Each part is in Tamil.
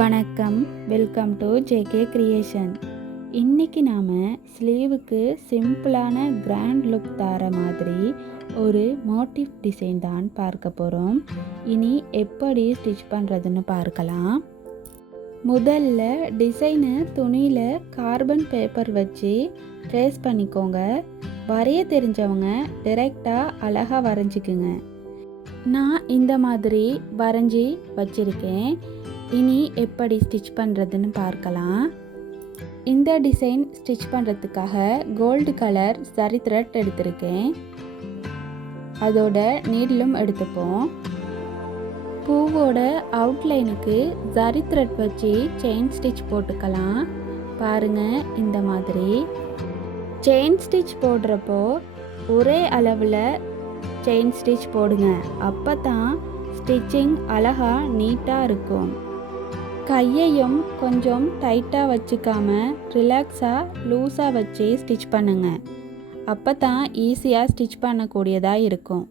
வணக்கம், வெல்கம் டு ஜேகே கிரியேஷன். இன்றைக்கி நாம் ஸ்லீவுக்கு சிம்பிளான கிராண்ட் லுக் தர மாதிரி ஒரு மோட்டிவ் டிசைன் தான் பார்க்க போகிறோம். இனி எப்படி ஸ்டிச் பண்ணுறதுன்னு பார்க்கலாம். முதல்ல டிசைனை துணியில் கார்பன் பேப்பர் வச்சு ட்ரேஸ் பண்ணிக்கோங்க. வரைய தெரிஞ்சவங்க டைரெக்டாக அழகாக வரைஞ்சிக்குங்க. நான் இந்த மாதிரி வரைஞ்சி வச்சுருக்கேன். இனி எப்படி ஸ்டிச் பண்ணுறதுன்னு பார்க்கலாம். இந்த டிசைன் ஸ்டிச் பண்ணுறதுக்காக கோல்டு கலர் சரி த்ரெட் எடுத்திருக்கேன். அதோட நீடிலும் எடுத்துப்போம். பூவோட அவுட்லைனுக்கு சரி த்ரெட் வச்சு செயின் ஸ்டிச் போட்டுக்கலாம். பாருங்கள், இந்த மாதிரி செயின் ஸ்டிச் போடுறப்போ ஒரே அளவில் செயின் ஸ்டிச் போடுங்க. அப்போ தான் ஸ்டிச்சிங் அழகாக நீட்டாக இருக்கும். கையையும் கொஞ்சம் டைட்டாக வச்சுக்காம ரிலாக்ஸாக லூஸாக வச்சு ஸ்டிச் பண்ணுங்க. அப்போ தான் ஈஸியாக ஸ்டிச் பண்ணக்கூடியதாக இருக்கும்.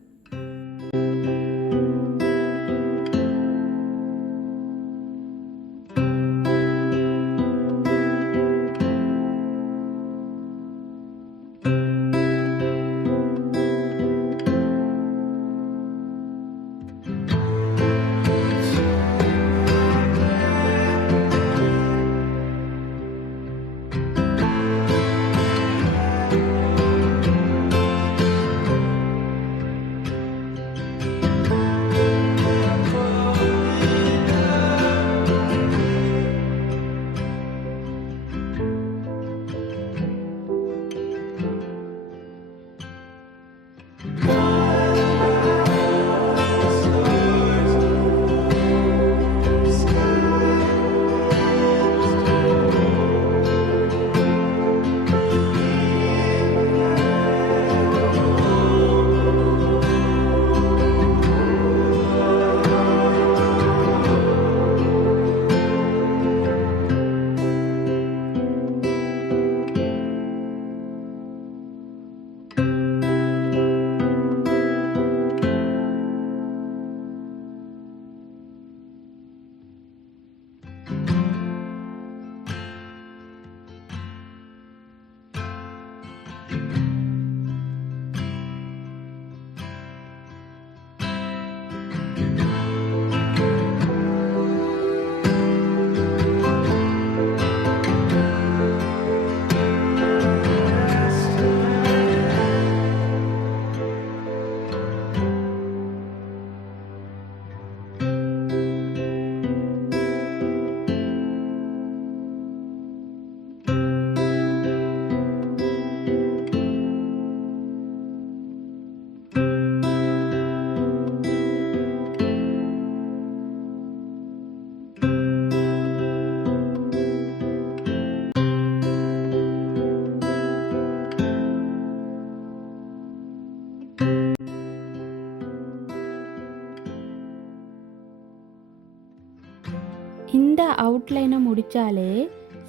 இந்த அவுட்லைனை முடித்தாலே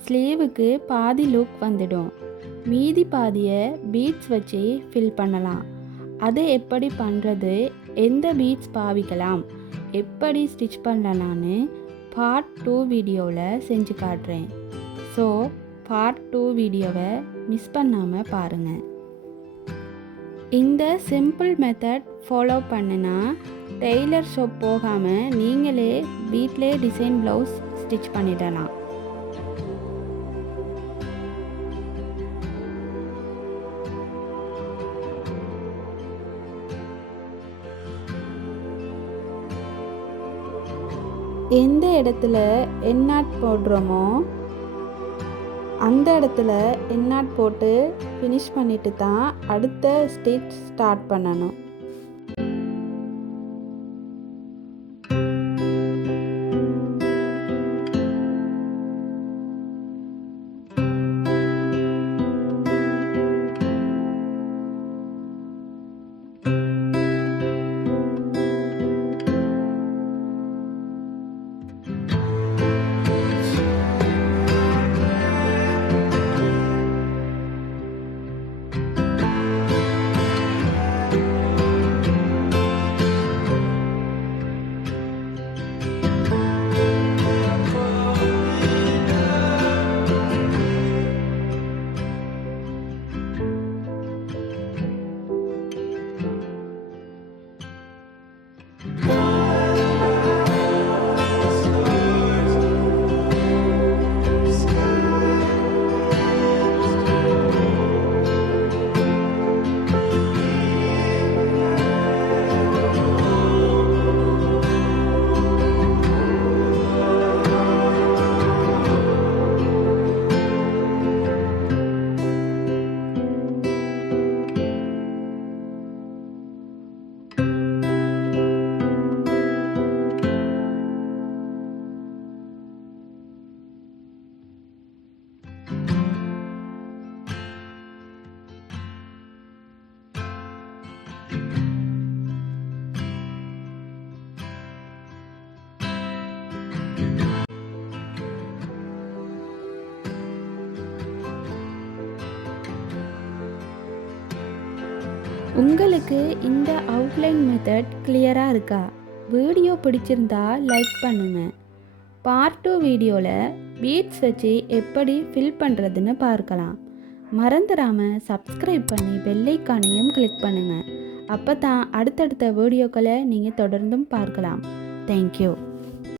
ஸ்லீவுக்கு பாதி லுக் வந்துடும். மீதி பாதியை பீட்ஸ் வச்சு ஃபில் பண்ணலாம். அது எப்படி பண்ணுறது, எந்த பீட்ஸ் பாவிக்கலாம், எப்படி ஸ்டிச் பண்ணலான்னு பார்ட் 2 வீடியோவில் செஞ்சு காட்டுறேன். ஸோ பார்ட் 2 வீடியோவை மிஸ் பண்ணாமல் பாருங்கள். இந்த சிம்பிள் மெத்தட் ஃபாலோ பண்ணுனா டெய்லர் ஷாப் போகாமல் நீங்களே வீட்டிலே டிசைன் ப்ளவுஸ் ஸ்டிச் பண்ணிடலாம். எந்த இடத்துல எண்ணாட் போடுறோமோ அந்த இடத்துல எண்ணாட் போட்டு ஃபினிஷ் பண்ணிட்டு தான் அடுத்த ஸ்டிச் ஸ்டார்ட் பண்ணணும். உங்களுக்கு இந்த அவுட்லைன் மெத்தட் கிளியராக இருக்கா? வீடியோ பிடிச்சிருந்தா லைக் பண்ணுங்கள். பார்ட் 2 வீடியோவில் பீட்ஸ் வச்சு எப்படி ஃபில் பண்ணுறதுன்னு பார்க்கலாம். மறந்துடாமல் சப்ஸ்கிரைப் பண்ணி பெல் ஐகானையும் கிளிக் பண்ணுங்கள். அப்போ தான் அடுத்தடுத்த வீடியோக்களை நீங்கள் தொடர்ந்தும் பார்க்கலாம். தேங்க்யூ.